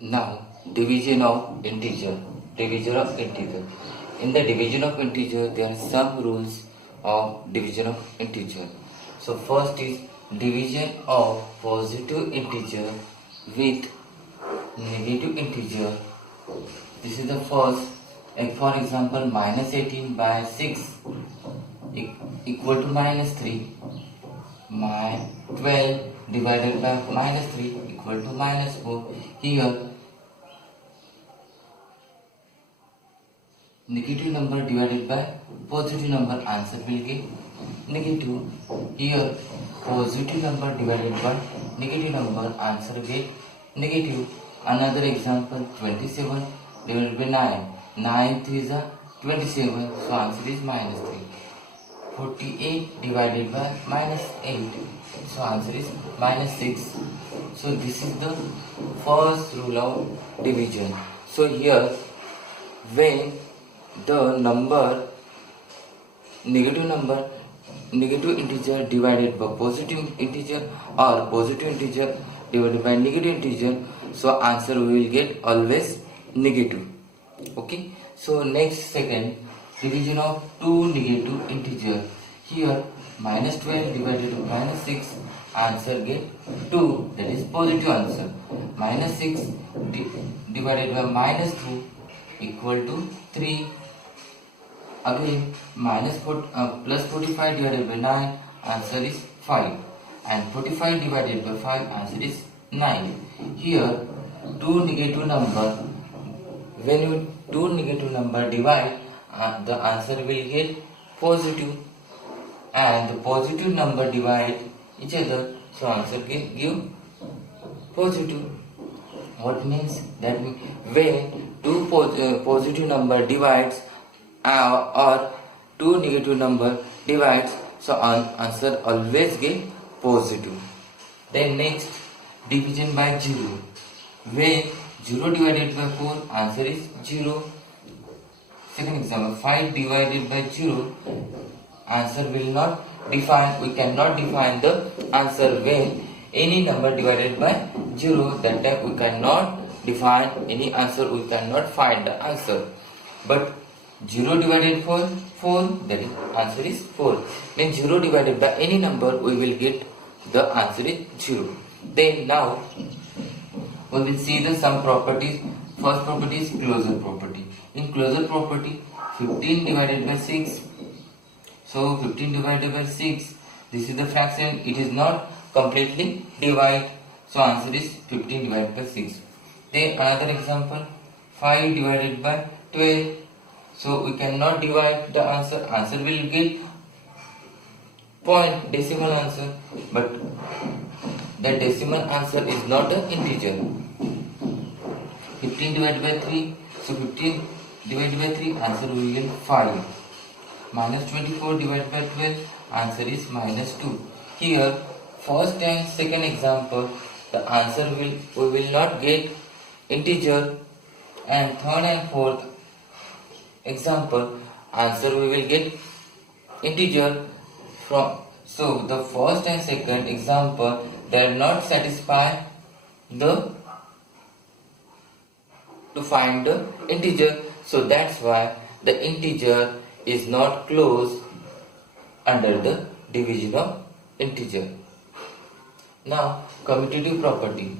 Now, division of integer. Division of integer. In the division of integer, there are some rules of division of integer. So, first is division of positive integer with negative integer. This is the first. For example, minus 18 by 6 equal to minus 3. 12 divided by minus 3 equal to minus 4. Here negative number divided by positive number, answer will get negative. Here positive number divided by negative number, answer get negative. Another example, 27 divided by 9. 9 is a 27, so answer is minus 3. 48 divided by minus 8, so answer is minus 6. So this is the first rule of division. So here when the negative integer divided by positive integer or positive integer divided by negative integer, so answer we will get always negative. Okay, so next, second, division of two negative integer. Here minus 12 divided by minus 6, answer get 2, that is positive answer. Minus 6 divided by minus 2 equal to 3. Again plus 45 divided by 9, answer is 5. And 45 divided by 5, answer is 9. Here two negative number, when you two negative number divide, the answer will get positive, and the positive number divide each other, so answer give positive. What means that when two positive number divides or two negative number divides, so answer always get positive. Then next, division by 0. When 0 divided by 4, answer is 0. Second example, 5 divided by 0, answer will not define, we cannot define the answer when any number divided by 0, that time we cannot define any answer, we cannot find the answer. But 0 divided by 4, that is answer is 4. When 0 divided by any number, we will get the answer is 0. Then now we will see the some properties. First property is closure property. In closure property, 15 divided by 6. So 15 divided by 6, this is the fraction, it is not completely divided. So answer is 15 divided by 6. Then another example, 5 divided by 12. So we cannot divide the answer. Answer will get point decimal answer, but the decimal answer is not an integer. 15 divided by 3. So 15 divided by 3, answer will get 5. Minus 24 divided by 12, answer is minus 2. Here first and second example, the answer we will not get integer, and third and fourth example, answer we will get integer. So the first and second example, they are not satisfy to find the integer, so that's why the integer is not closed under the division of integer. Now commutative property.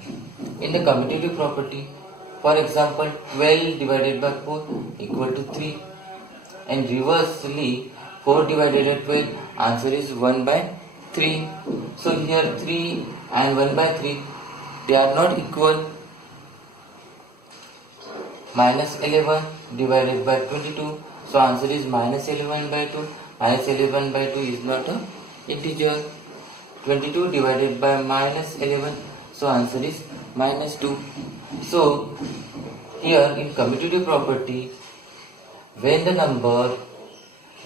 In the commutative property, for example, 12 divided by 4 equal to 3, and reversely 4 divided by 12, answer is 1 by 3. So here 3 and 1 by 3, they are not equal. Minus 11 divided by 22, so answer is minus 11 by 2. Minus 11 by 2 is not a integer. 22 divided by minus 11, so answer is minus 2. So here in commutative property, when the number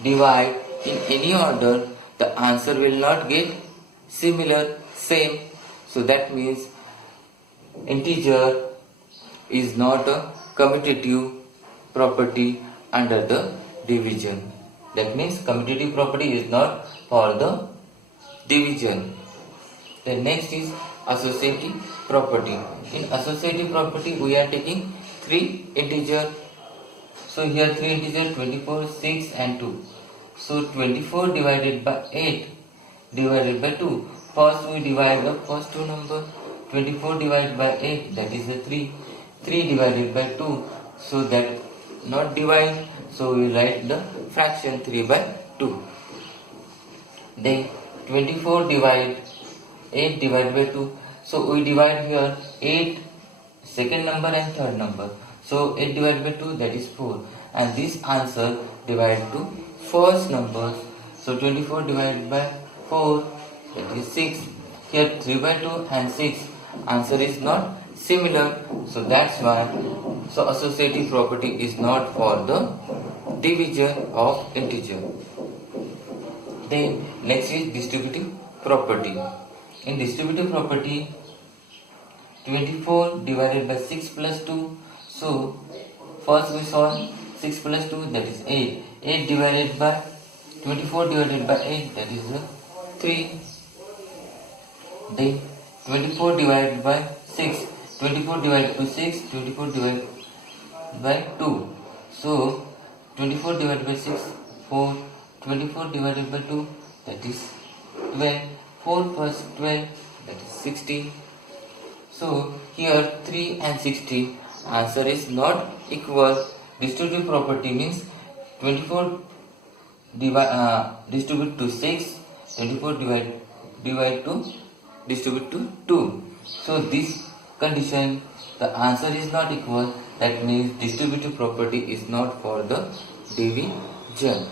divide in any order, the answer will not get same. So that means integer is not a commutative property under the division. That means commutative property is not for the division. The next is associative property. In associative property, we are taking three integer. So here three integer 24, 6 and 2. So 24 divided by 8 divided by 2. First we divide the first two number. 24 divided by 8, that is the 3. 3 divided by 2, so that not divide, so we write the fraction 3 by 2. Then 24 divide 8 divided by 2, so we divide here 8 second number and third number. So 8 divided by 2, that is 4, and this answer divided to first numbers. So 24 divided by 4, that is 6. Here 3 by 2 and 6, answer is not similar, so that's why so associative property is not for the division of integer. Then next is distributive property. In distributive property, 24 divided by 6 plus 2, so first we solve 6 plus 2, that is 8. 8 divided by 24 divided by 8, that is 3. Then 24 divided by 6, 24 divided to 6, 24 divided by 2. So 24 divided by 6, 4, 24 divided by 2, that is 12, 4 plus 12, that is 16. So here 3 and 16, answer is not equal. Distributive property means 24 distribute to 6, 24 divide to distribute to 2. So this condition, the answer is not equal, that means distributive property is not for the division.